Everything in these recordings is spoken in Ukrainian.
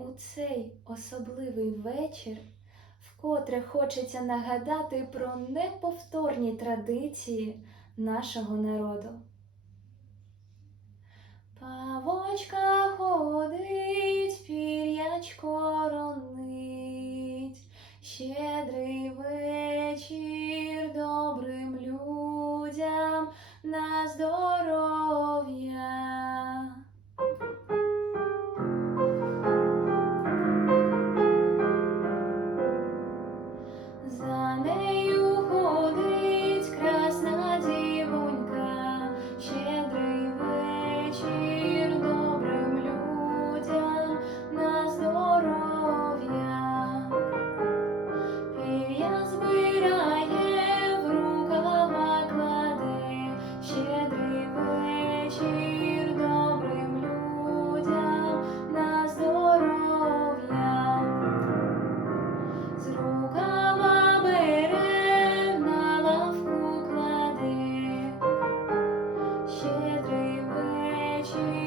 У цей особливий вечір вкотре хочеться нагадати про неповторні традиції нашого народу. Павочка ходить, пір'ячко ронить, щедрий вечір добрим людям на здоров'я. Вечір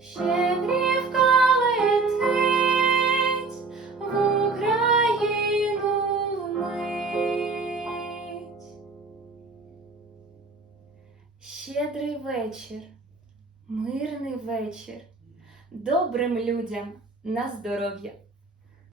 Щедрівка летить в Україну. Щедрий вечір, мирний вечір, добрим людям на здоров'я.